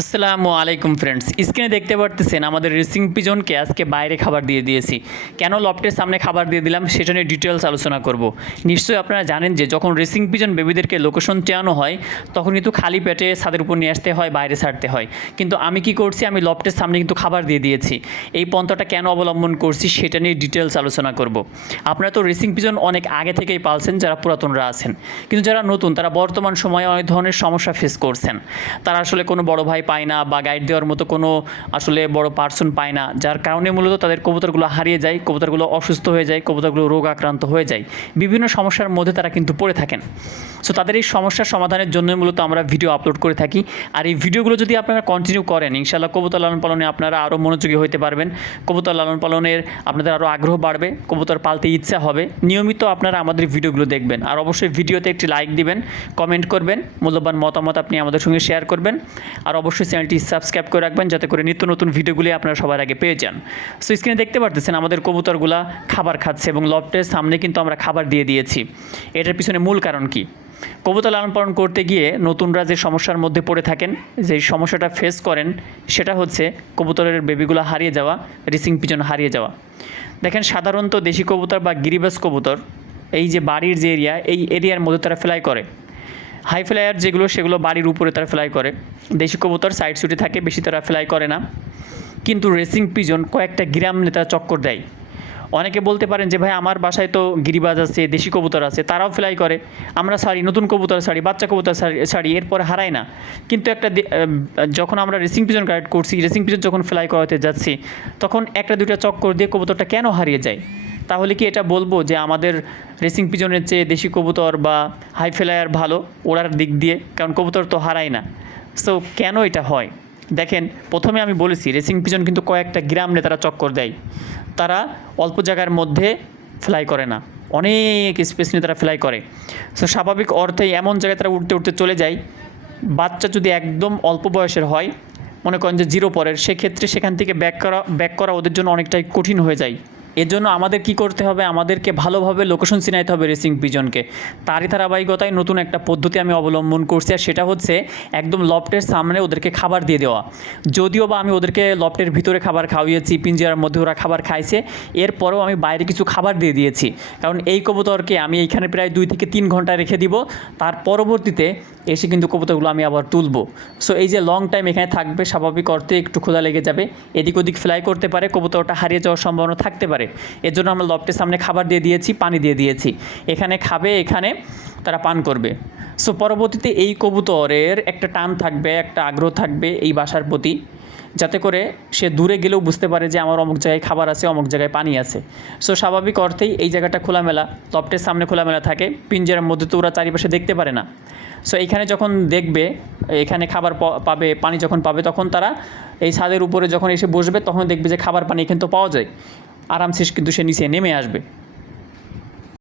আসসালামু আলাইকুম ফ্রেন্ডস, স্ক্রিনে দেখতে পারতেছেন আমাদের রেসিং পিজনকে আজকে বাইরে খাবার দিয়ে দিয়েছি। কেন লফটের সামনে খাবার দিয়ে দিলাম সেটা নিয়ে ডিটেলস আলোচনা করব। নিশ্চয়ই আপনারা জানেন যে যখন রেসিং পিজন বেবিদেরকে লোকেশন চেয়ানো হয় তখন কিন্তু খালি পেটে ছাদের উপর নিয়ে আসতে হয়, বাইরে ছাড়তে হয়। কিন্তু আমি কি করছি, আমি লফটের সামনে কিন্তু খাবার দিয়ে দিয়েছি। এই পন্থাটা কেন অবলম্বন করছি সেটা নিয়ে ডিটেলস আলোচনা করব। আপনারা তো রেসিং পিজন অনেক আগে থেকেই পালছেন যারা পুরাতনরা আছেন, কিন্তু যারা নতুন তারা বর্তমান সময়ে অনেক ধরনের সমস্যা ফেস করছেন। তারা আসলে কোনো বড় ভাই পায় না বা গাইড দেওয়ার মতো কোনো আসলে বড় পার্সন পায় না, যার কারণে মূলত তাদের কবুতরগুলো হারিয়ে যায়, কবুতরগুলো অসুস্থ হয়ে যায়, কবুতরগুলো রোগ আক্রান্ত হয়ে যায়, বিভিন্ন সমস্যার মধ্যে তারা কিন্তু পড়ে থাকেন। সো তাদের এই সমস্যার সমাধানের জন্য মূলত আমরা ভিডিও আপলোড করে থাকি। আর এই ভিডিওগুলো যদি আপনারা কন্টিনিউ করেন, ইনশাআল্লাহ কবুতর লালন পালনে আপনারা আরও মনোযোগী হতে পারবেন। কবুতর লালন পালনের আপনাদের আরও আগ্রহ বাড়বে, কবুতর পালতে ইচ্ছা হবে। নিয়মিত আপনারা আমাদের ভিডিওগুলো দেখবেন, আর অবশ্যই ভিডিওতে একটি লাইক দিবেন, কমেন্ট করবেন, মূল্যবান মতামত আপনি আমাদের সঙ্গে শেয়ার করবেন। আর অবশ্যই চ্যানেলটি সাবস্ক্রাইব করে রাখবেন যাতে করে নিত্য নতুন ভিডিওগুলি আপনারা সবার আগে পেয়ে যান। সো স্ক্রিনে দেখতে পারতেছেন আমাদের কবুতরগুলা খাবার খাচ্ছে এবং লফটের সামনে কিন্তু আমরা খাবার দিয়ে দিয়েছি। এটার পিছনে মূল কারণ কি? কবুতর লালন পালন করতে গিয়ে নতুনরা যে সমস্যার মধ্যে পড়ে থাকেন, যে সমস্যাটা ফেস করেন, সেটা হচ্ছে কবুতরের বেবিগুলো হারিয়ে যাওয়া, রেসিং পিজন হারিয়ে যাওয়া। দেখেন, সাধারণত দেশি কবুতর বা গিরিবাজ কবুতর এই যে বাড়ির যে এরিয়া, এই এরিয়ার মধ্যে তারা ফ্লাই করে। হাই ফ্লায়ার যেগুলো সেগুলো বাড়ির উপরে তারা ফ্লাই করে। দেশি কবুতর সাইড সুটে থাকে, বেশি তারা ফ্লাই করে না। কিন্তু রেসিং পিজন কয়েকটা গ্রাম নিয়ে তারা চক্কর দেয়। অনেকে বলতে পারেন যে ভাই আমার বাসায় তো গিরিবাজ আছে, দেশি কবুতর আছে, তারাও ফ্লাই করে, আমরা ছাড়ি, নতুন কবুতর ছাড়ি, বাচ্চা কবুতর ছাড়ি, এরপরে হারাই না। কিন্তু যখন আমরা রেসিং পিজন গাইড করছি, রেসিং পিজন যখন ফ্লাই করাতে যাচ্ছি, তখন একটা দুইটা চক্কর দিয়ে কবুতরটা কেন হারিয়ে যায়? তাহলে কি এটা বলবো যে আমাদের রেসিং পিজনের চেয়ে দেশি কবুতর বা হাই ফ্লায়ার ভালো ওড়ার দিক দিয়ে? কারণ কবুতর তো হারায় না। সো কেন এটা হয়? দেখেন, প্রথমে আমি বলেছি রেসিং পিজন কিন্তু কয়েকটা গ্রাম নিয়ে তারা চক্কর দেয়। তারা অল্প জায়গার মধ্যে ফ্লাই করে না, অনেক স্পেস নিয়ে তারা ফ্লাই করে। সো স্বাভাবিক অর্থেই এমন জায়গায় তারা উঠতে উঠতে চলে যায়। বাচ্চা যদি একদম অল্প বয়সের হয়, মনে করেন যে 0 পরের, সেক্ষেত্রে সেখান থেকে ব্যাক করা ওদের জন্য অনেকটাই কঠিন হয়ে যায়। এর জন্য আমাদের কি করতে হবে? আমাদেরকে ভালোভাবে লোকেশন চিনাইতে হবে রেসিং পিজনকে। তারই ধারাবাহিকতায় নতুন একটা পদ্ধতি আমি অবলম্বন করছি, আর সেটা হচ্ছে একদম লফটের সামনে ওদেরকে খাবার দিয়ে দেওয়া। যদিও বা আমি ওদেরকে লফটের ভিতরে খাবার খাওয়িয়েছি, পিঞ্জারার মধ্যে ওরা খাবার খাইছে, এরপরেও আমি বাইরে কিছু খাবার দিয়ে দিয়েছি। কারণ এই কবুতরকে আমি এইখানে প্রায় 2 থেকে 3 ঘন্টা রেখে দিব, তার পরবর্তীতে এসে কিন্তু কবুতরগুলো আমি আবার তুলব। সো এই যে লং টাইম এখানে থাকবে, স্বাভাবিক অর্থে একটু ক্ষুধা লেগে যাবে, এদিক ওদিক ফ্লাই করতে পারে, কবুতরটা হারিয়ে যাওয়ার সম্ভাবনা থাকতে পারে। এর জন্য আমরা লফটের সামনে খাবার দিয়ে দিয়েছি, পানি দিয়ে দিয়েছি, এখানে খাবে, এখানে তারা পান করবে। সো পরবর্তীতে এই কবুতরের একটা টান থাকবে, একটা আগ্রহ থাকবে এই বাসার প্রতি, যাতে করে সে দূরে গেলেও বুঝতে পারে যে আমার অমুক জায়গায় খাবার আছে, অমুক জায়গায় পানি আছে। সো স্বাভাবিক অর্থেই এই জায়গাটা খোলামেলা, লফটের সামনে খোলামেলা থাকে, পিঞ্জারার মধ্যে তো ওরা চারিপাশে দেখতে পারে না। সো এইখানে যখন দেখবে এখানে খাবার পাবে, পানি যখন পাবে, তখন তারা এই ছাদের উপরে যখন এসে বসবে তখন দেখবে যে খাবার পানি এখানে তো পাওয়া যায়, আরামসে কিন্তু সে নিচে নেমে আসবে।